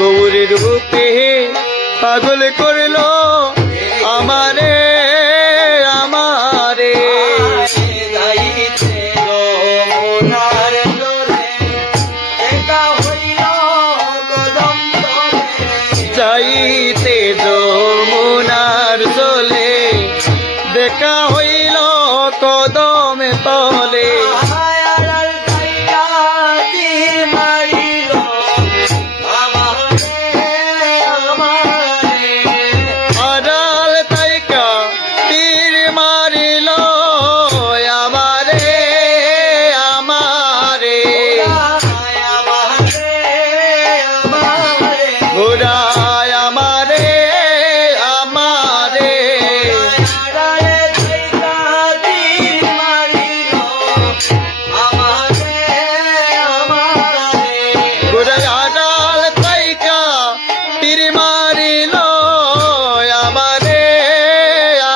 গৌরী রূপে পাগল করলো আমারে আমারে। যাইতে যমুনার জলে দেখা হইল কদম তলে। যাইতে যমুনার জলে দেখা হইল কদমে তলে। আড়াল তাইকা তীর মারিল আমারে আমারে। ঘোড়ায় আমারে আমারে। ঘোড়ায় আড়াল তাইকা তীর মারিল আমারে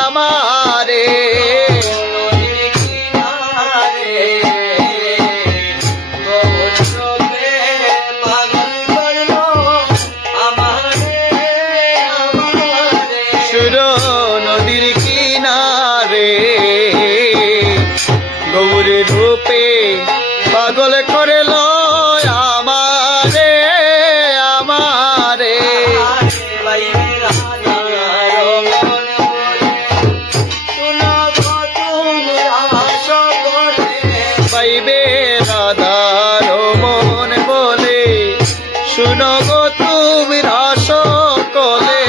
আমারে। সুর নদীর কিনারে গৌরী রূপে পাগল করল আমারে আমারে। পাইবে রাধার মন বলে শুনো গো তুমি রাস কলে।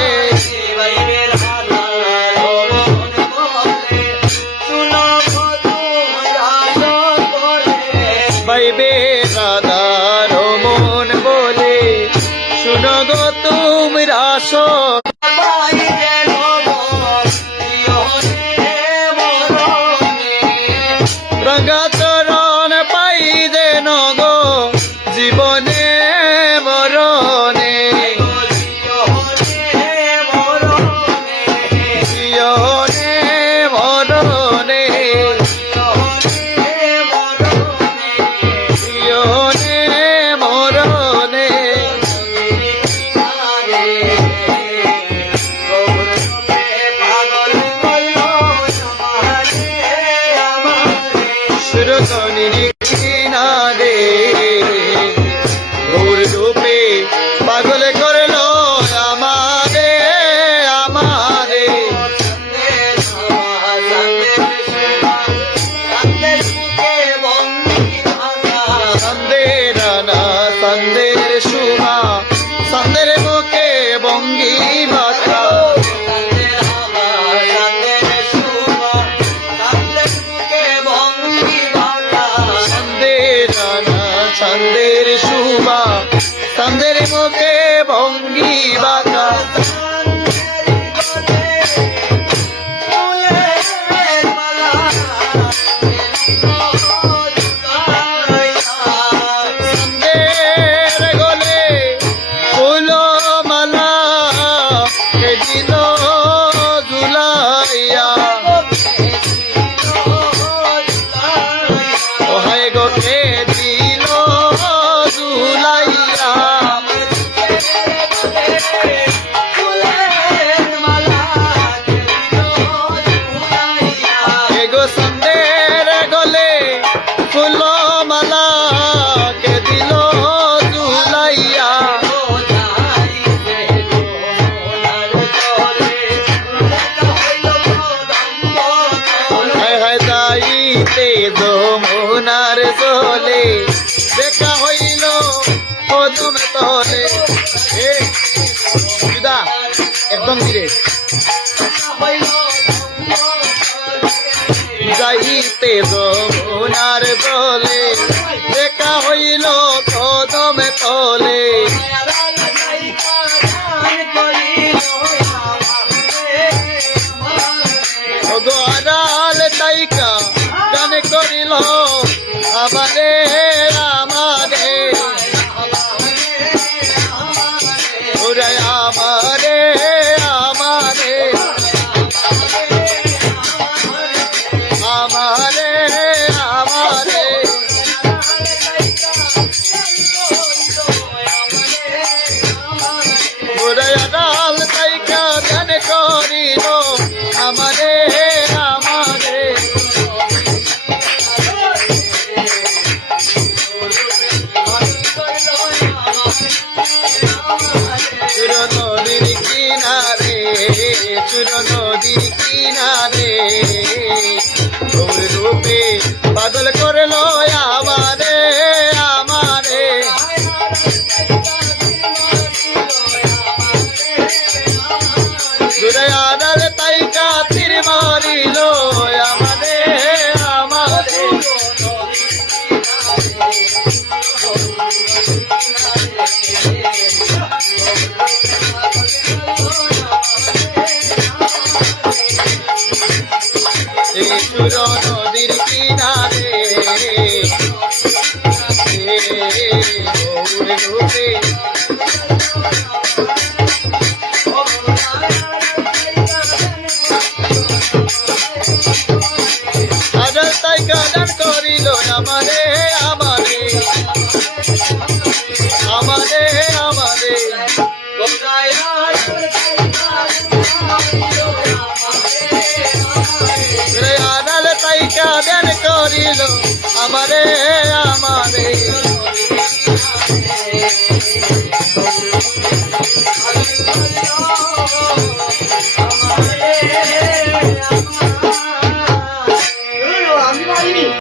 পাইবে রাধার মন বলে শুনো গো তুমি রাস। রঙা চরণ পাই যেন গো জীবনে মরণে। জীবনে মরণে। জীবনে মরণে। সুরতনির কিনারে গৌর রূপে পাগল করলো আমারে আমারে। সন্দের রানা সন্দের সুমা সন্দের বুকে বঙ্গি ভাষা। সন্দের রানা সন্দের সুমা সন্দের মুখে ভঙ্গি বাঁকা। সন্দের গলে ফুল মালা কে দিল ঝুলাইয়া। ওহায় গো কে দিল ঝুলাইয়া। এগো সন্দের গলে ফুল মালা কে দিল ঝুলাইয়া। হায় হায় যাইতে যমুনার জলে দেখা হইল কদমে তলে। সুদা একদম ধীরে। যাইতে যমুনার জলে দেখা হইল কদমে তলে। আড়াল তাইকা গান করিল আমারে আমারে। ওরে আমারে আমারে। আমারে আমারে। ঘুরে আড়াল তাইকা তীর মারিল আমারে আমারে এই সুর নদীর কিনারে গৌর রূপে আড়াল তাইকা দান করিল আমারে আমারে আমারে আমারে রে আড়াল তাইকা দান করিল আমারে আমারে